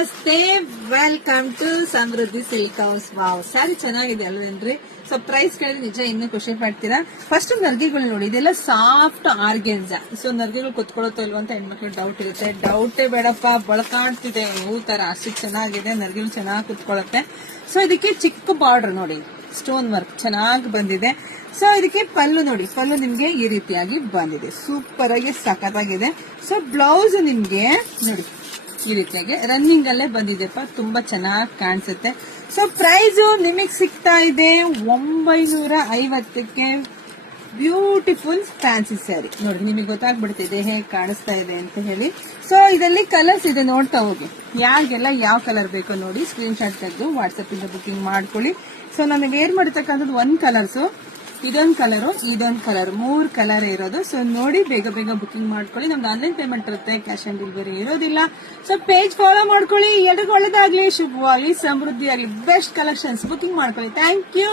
ನಮಸ್ತೆ, welcome to Samruddhi silk house. Wow, saree ಚೆನ್ನಾಗಿದೆ ಅಲ್ವೇನ್ರಿ? ಸೊ ಪ್ರೈಸ್ ಕೇಳಿದ್ರೆ ನಿಜ ಇನ್ನೂ ಖುಷಿ ಪಡ್ತೀರಾ. ಫಸ್ಟ್ ನರ್ಗಿಗಳು ನೋಡಿ, ಇದೆಲ್ಲ ಸಾಫ್ಟ್ ಆರ್ಗೆನ್ಜಾ. ಸೊ ನರ್ಗಿಗಳು ಕುತ್ಕೊಳ್ಳುತ್ತೋ ಇಲ್ವ ಅಂತ ಹೆಣ್ಮಕ್ಳು ಡೌಟ್ ಇರುತ್ತೆ. ಡೌಟೇ ಬೇಡಪ್ಪ, ಬಳಕಾಡ್ತಿದೆ ಹೂ ತರ, ಅಷ್ಟು ಚೆನ್ನಾಗಿದೆ. ನರ್ಗಿಗಳು ಚೆನ್ನಾಗಿ ಕುತ್ಕೊಳ್ಳುತ್ತೆ. ಸೊ ಇದಕ್ಕೆ ಚಿಕ್ಕ ಬಾರ್ಡರ್ ನೋಡಿ, ಸ್ಟೋನ್ ವರ್ಕ್ ಚೆನ್ನಾಗಿ ಬಂದಿದೆ. ಸೊ ಇದಕ್ಕೆ ಪಲ್ಲು ನೋಡಿ, ಪಲ್ಲು ನಿಮ್ಗೆ ಈ ರೀತಿಯಾಗಿ ಬಂದಿದೆ, ಸೂಪರ್ ಆಗಿ ಸಖತ್ತಾಗಿದೆ. ಸೊ ಬ್ಲೌಸ್ ನಿಮ್ಗೆ ನೋಡಿ ಈ ರೀತಿಯಾಗಿ ರನ್ನಿಂಗ್ ಅಲ್ಲೇ ಬಂದಿದೆಪ್ಪ, ತುಂಬಾ ಚೆನ್ನಾಗಿ ಕಾಣಿಸುತ್ತೆ. ಸೊ ಪ್ರೈಸ್ ನಿಮಗ್ ಸಿಗ್ತಾ ಇದೆ 950ಕ್ಕೆ. ಬ್ಯೂಟಿಫುಲ್ ಫ್ಯಾನ್ಸಿ ಸ್ಯಾರಿ ನೋಡಿ, ನಿಮಗೆ ಗೊತ್ತಾಗ್ಬಿಡ್ತಿದೆ ಹೇಗೆ ಕಾಣಿಸ್ತಾ ಇದೆ ಅಂತ ಹೇಳಿ. ಸೊ ಇದರಲ್ಲಿ ಕಲರ್ಸ್ ಇದೆ, ನೋಡ್ತಾ ಹೋಗಿ. ಯಾರಿಗೆಲ್ಲ ಯಾವ ಕಲರ್ ಬೇಕೋ ನೋಡಿ, ಸ್ಕ್ರೀನ್ ಶಾಟ್ ತೆಗೆದು ವಾಟ್ಸ್ಆಪ್ ಇಂದ ಬುಕಿಂಗ್ ಮಾಡ್ಕೊಳ್ಳಿ. ಸೊ ನಾನು ವೇರ್ ಮಾಡಿರ್ತಕ್ಕಂಥದ್ದು ಒಂದು ಕಲರ್ಸು, ಇದೊಂದು ಕಲರು, ಇದೊಂದು ಕಲರ್, 3 ಕಲರ್ ಇರೋದು. ಸೊ ನೋಡಿ, ಬೇಗ ಬೇಗ ಬುಕಿಂಗ್ ಮಾಡ್ಕೊಳ್ಳಿ. ನಮ್ದು ಆನ್ಲೈನ್ ಪೇಮೆಂಟ್ ಇರುತ್ತೆ, ಕ್ಯಾಶ್ ಆನ್ ಡೆಲಿವರಿ ಇರೋದಿಲ್ಲ. ಸೊ ಪೇಜ್ ಫಾಲೋ ಮಾಡ್ಕೊಳ್ಳಿ. ಎಲ್ರಿಗೂ ಒಳ್ಳೇದಾಗ್ಲಿ, ಶುಭವಾಗ್ಲಿ, ಸಮೃದ್ಧಿ ಆಗ್ಲಿ, ಬೆಸ್ಟ್ ಕಲೆಕ್ಷನ್ಸ್ ಬುಕಿಂಗ್ ಮಾಡ್ಕೊಳ್ಳಿ. Thank you.